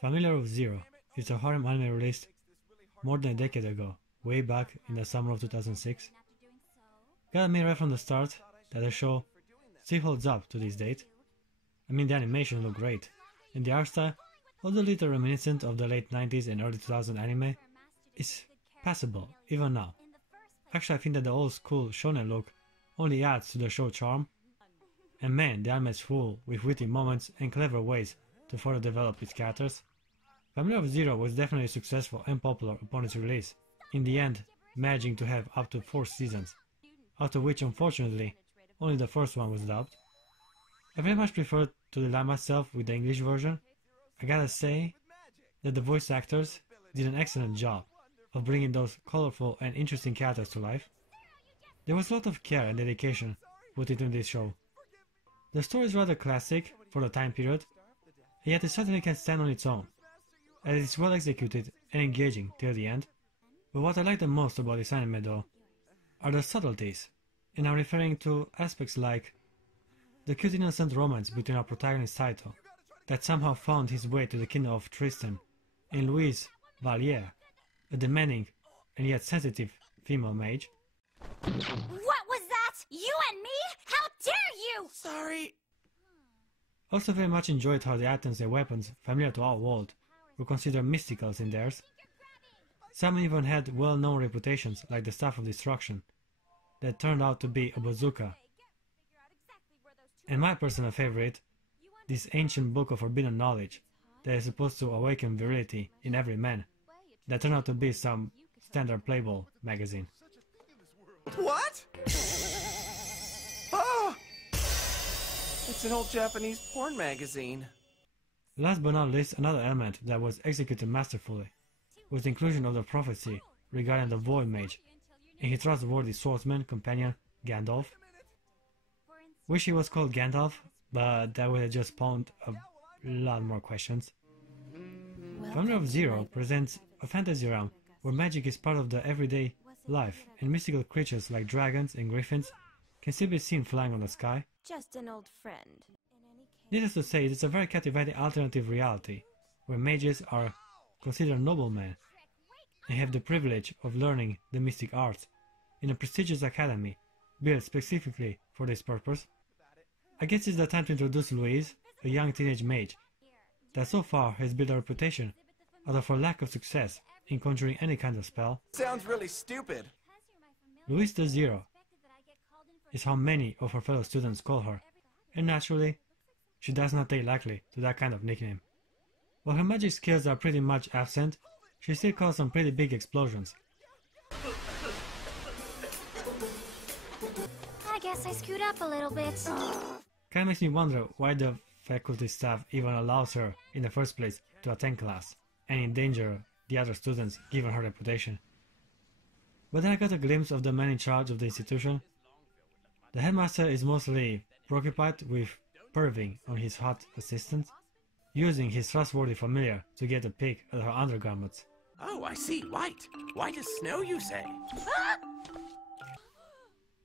Familiar with Zero is a harem anime released more than a decade ago, way back in the summer of 2006. Gotta admit right from the start that the show still holds up to this date. I mean, the animation looked great, and the art style, although little reminiscent of the late 90s and early 2000s anime, is passable even now. Actually, I think that the old school shonen look only adds to the show's charm, and man, the anime is full with witty moments and clever ways to further develop its characters. Family of Zero was definitely successful and popular upon its release, in the end managing to have up to 4 seasons, out of which unfortunately only the first one was dubbed. I very much prefer to rely myself with the English version. I gotta say that the voice actors did an excellent job of bringing those colorful and interesting characters to life. There was a lot of care and dedication put into this show. The story is rather classic for the time period, and yet it certainly can stand on its own, as it's well executed and engaging till the end. But what I like the most about this anime though are the subtleties, and I'm referring to aspects like the cute innocent romance between our protagonist Saito that somehow found his way to the kingdom of Tristan, and Louise Valier, a demanding and yet sensitive female mage. What was that? You and me? How dare you! Sorry. Also very much enjoyed how the items and weapons familiar to our world were considered mysticals in theirs. Some even had well-known reputations like the Staff of Destruction, that turned out to be a bazooka. And my personal favorite, this ancient book of forbidden knowledge that is supposed to awaken virility in every man, that turned out to be some standard Playboy magazine. What? Oh! It's an old Japanese porn magazine. Last but not least, another element that was executed masterfully was the inclusion of the prophecy regarding the Void Mage and his trustworthy swordsman companion Gandalf. Wish he was called Gandalf, but that would have just spawned a lot more questions. Family of Zero presents a fantasy realm where magic is part of the everyday life, and mystical creatures like dragons and griffins can still be seen flying on the sky. Just an old friend. Needless to say, it is a very captivating alternative reality, where mages are considered noblemen and have the privilege of learning the mystic arts in a prestigious academy built specifically for this purpose. I guess it's the time to introduce Louise, a young teenage mage that so far has built a reputation out of her lack of success in conjuring any kind of spell. Sounds really stupid. Louise the Zero is how many of her fellow students call her, and naturally, she does not take lightly to that kind of nickname. While her magic skills are pretty much absent, she still causes some pretty big explosions. I guess I screwed up a little bit. Kinda makes me wonder why the faculty staff even allows her in the first place to attend class and endanger the other students given her reputation. But then I got a glimpse of the man in charge of the institution. The headmaster is mostly preoccupied with perving on his hot assistant, using his trustworthy familiar to get a peek at her undergarments. Oh, I see. White. White as snow, you say?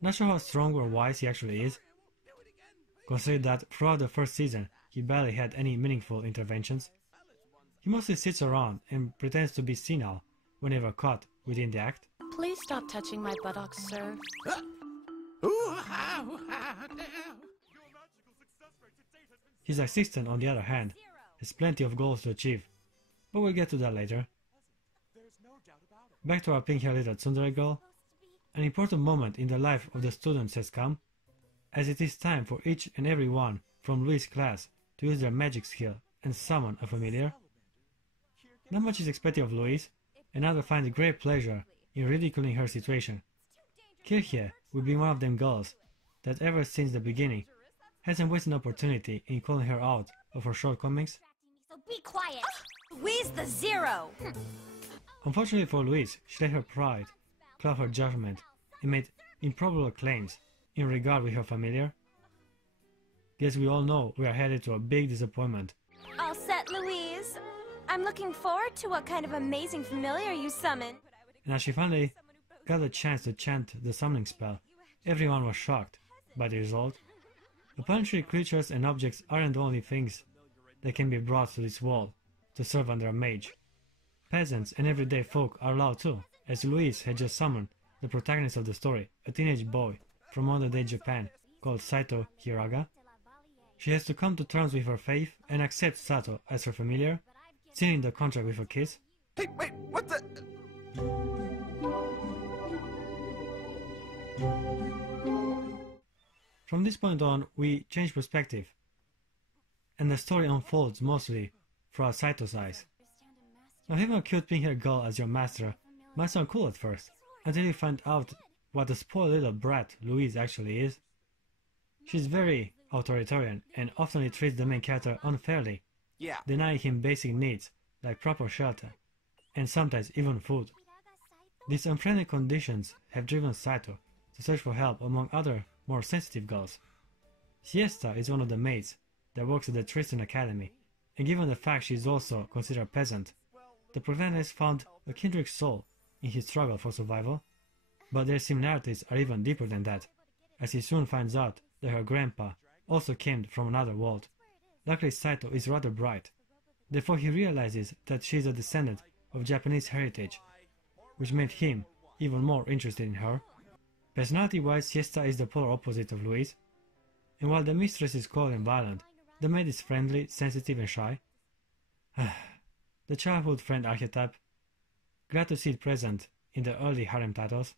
Not sure how strong or wise he actually is, considering that throughout the first season he barely had any meaningful interventions. He mostly sits around and pretends to be senile whenever caught within the act. Please stop touching my buttocks, sir. His assistant, on the other hand, has plenty of goals to achieve, but we'll get to that later. Back to our pink-haired little tsundere girl. An important moment in the life of the students has come, as it is time for each and every one from Louise's class to use their magic skill and summon a familiar. Not much is expected of Louise, and others find great pleasure in ridiculing her situation. Kirche will be one of them girls that ever since the beginning hasn't wasted an opportunity in calling her out of her shortcomings. So be quiet! Louise the Zero! Unfortunately for Louise, she let her pride cloud her judgment and made improbable claims in regard with her familiar. Guess we all know we are headed to a big disappointment. All set, Louise. I'm looking forward to what kind of amazing familiar you summon. And as she finally got a chance to chant the summoning spell, everyone was shocked by the result. Apparently creatures and objects aren't the only things that can be brought to this world to serve under a mage. Peasants and everyday folk are allowed too, as Louise had just summoned the protagonist of the story, a teenage boy from modern-day Japan called Saito Hiraga. She has to come to terms with her faith and accept Sato as her familiar, sealing the contract with a kiss. Hey, wait, what the? From this point on, we change perspective, and the story unfolds mostly through Saito's eyes. Now, having a cute pink-haired girl as your master might sound cool at first, until you find out what a spoiled little brat Louise actually is. She's very authoritarian and often treats the main character unfairly, Yeah. denying him basic needs like proper shelter, and sometimes even food. These unfriendly conditions have driven Saito to search for help among other more sensitive girls. Siesta is one of the maids that works at the Tristan Academy, and given the fact she is also considered a peasant, the protagonist found a kindred soul in his struggle for survival. But their similarities are even deeper than that, as he soon finds out that her grandpa also came from another world. Luckily, Saito is rather bright, therefore he realizes that she is a descendant of Japanese heritage, which made him even more interested in her. Personality-wise, Siesta is the polar opposite of Louise, and while the mistress is cold and violent, the maid is friendly, sensitive and shy. The childhood friend archetype. Glad to see it present in the early harem titles.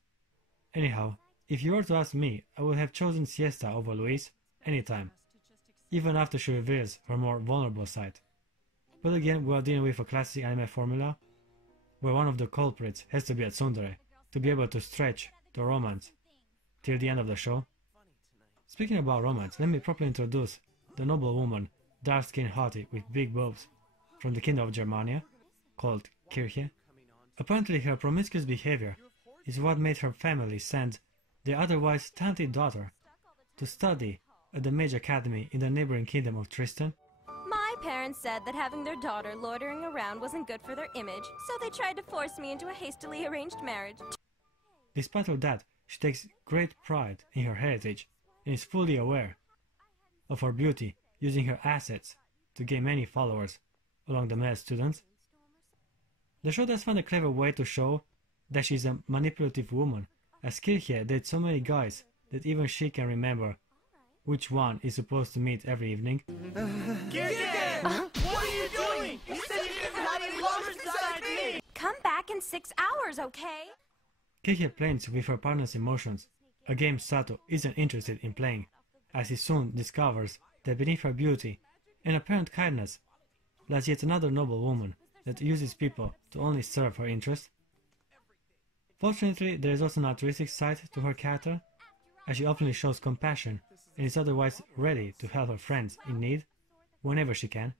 Anyhow, if you were to ask me, I would have chosen Siesta over Louise anytime, even after she reveals her more vulnerable side. But again, we are dealing with a classic anime formula, where one of the culprits has to be a tsundere to be able to stretch the romance till the end of the show. Speaking about romance, let me properly introduce the noble woman, dark-skinned hottie with big boobs, from the kingdom of Germania, called Kirche. Apparently her promiscuous behavior is what made her family send their otherwise talented daughter to study at the mage academy in the neighboring kingdom of Tristan. My parents said that having their daughter loitering around wasn't good for their image, so they tried to force me into a hastily arranged marriage. Despite all that, she takes great pride in her heritage and is fully aware of her beauty, using her assets to gain many followers along the male students. The show does find a clever way to show that she's a manipulative woman, as Kirche dates so many guys that even she can remember which one is supposed to meet every evening. What are you doing? You said you didn't have any lovers beside me! Come back in 6 hours, okay? Kirche plays with her partner's emotions, a game Sato isn't interested in playing, as he soon discovers that beneath her beauty and apparent kindness lies yet another noble woman that uses people to only serve her interests. Fortunately, there is also an altruistic side to her character, as she openly shows compassion and is otherwise ready to help her friends in need whenever she can.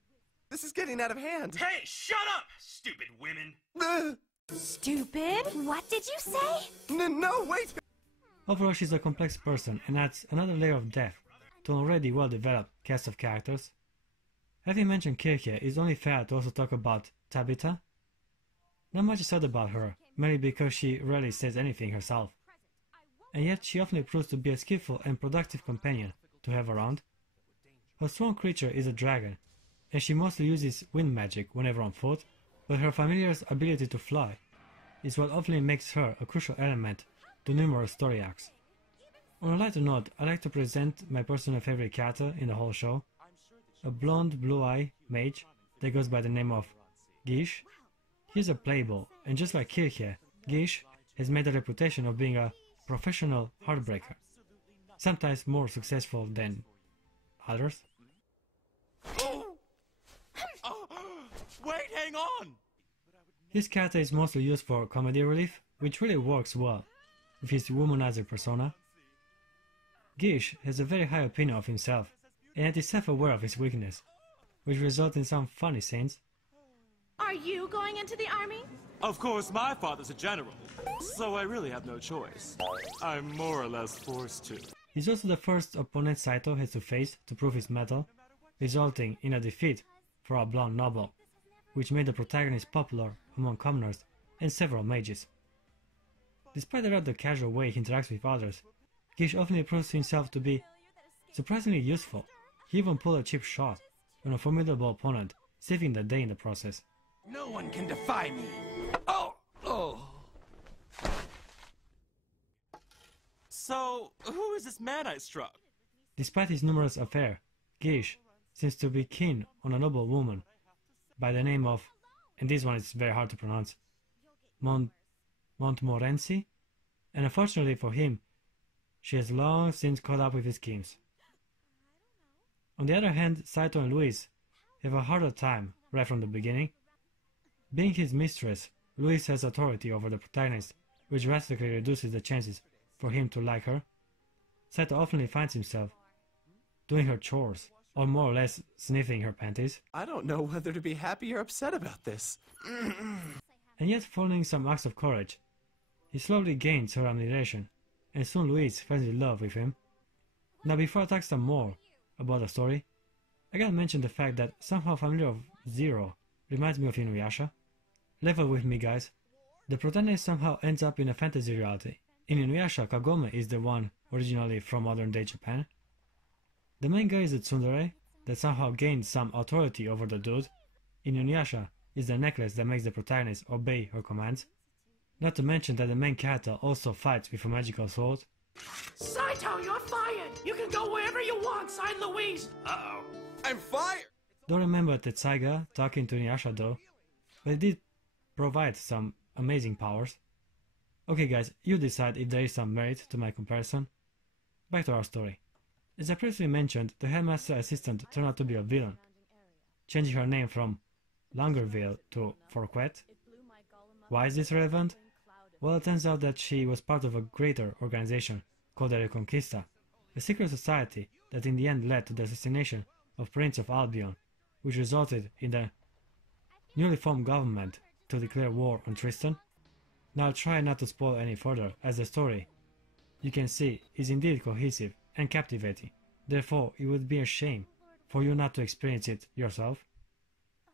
This is getting out of hand. Hey, shut up, stupid women! Stupid? What did you say? No, wait! Overall, she's a complex person and adds another layer of depth to an already well-developed cast of characters. Having mentioned Kirche, it's only fair to also talk about Tabitha. Not much is said about her, mainly because she rarely says anything herself. And yet she often proves to be a skillful and productive companion to have around. Her strong creature is a dragon, and she mostly uses wind magic whenever on foot, but her familiar's ability to fly is what often makes her a crucial element to numerous story arcs. On a lighter note, I like to present my personal favorite character in the whole show, a blonde blue-eye mage that goes by the name of Gish. He's a playboy, and just like Kirche, Gish has made a reputation of being a professional heartbreaker, sometimes more successful than others. Wait, hang on! His character is mostly used for comedy relief, which really works well with his womanizer persona. Gish has a very high opinion of himself, and yet is self-aware of his weakness, which results in some funny scenes. Are you going into the army? Of course, my father's a general, so I really have no choice. I'm more or less forced to. He's also the first opponent Saito has to face to prove his mettle, resulting in a defeat for a blonde noble, which made the protagonist popular among commoners and several mages. Despite the rather casual way he interacts with others, Gish often proves himself to be surprisingly useful. He even pulled a cheap shot on a formidable opponent, saving the day in the process. No one can defy me. Oh! So, who is this man I struck? Despite his numerous affairs, Gish seems to be keen on a noble woman by the name of, and this one is very hard to pronounce, Montmorency, and unfortunately for him, she has long since caught up with his schemes. On the other hand, Saito and Louise have a harder time right from the beginning. Being his mistress, Louise has authority over the protagonist, which drastically reduces the chances for him to like her. Saito often finds himself doing her chores, or more or less sniffing her panties, I don't know whether to be happy or upset about this. and yet following some acts of courage, he slowly gains her admiration, and soon Louise falls in love with him. Now before I talk some more about the story, I gotta mention the fact that somehow Family of Zero reminds me of Inuyasha. Level with me guys, the protagonist somehow ends up in a fantasy reality. In Inuyasha, Kagome is the one originally from modern day Japan. The main guy is a tsundere that somehow gained some authority over the dude. In Inuyasha is the necklace that makes the protagonist obey her commands. Not to mention that the main character also fights with a magical sword. Saito, you're fired! You can go wherever you want, sign Louise! Uh-oh. I'm fired! Don't remember Tetsaiga talking to Inuyasha though, but it did provide some amazing powers. Okay guys, you decide if there is some merit to my comparison. Back to our story. As I previously mentioned, the headmaster assistant turned out to be a villain, changing her name from Langerville to Forquet. Why is this relevant? Well, it turns out that she was part of a greater organization called the Reconquista, a secret society that in the end led to the assassination of Prince of Albion, which resulted in the newly formed government to declare war on Tristan. Now I'll try not to spoil any further, as the story, you can see, is indeed cohesive and captivating. Therefore, it would be a shame for you not to experience it yourself.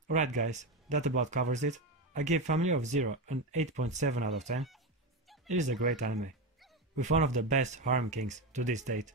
Alright guys, that about covers it. I gave Family of Zero an 8.7 out of 10. It is a great anime, with one of the best harem kings to this date.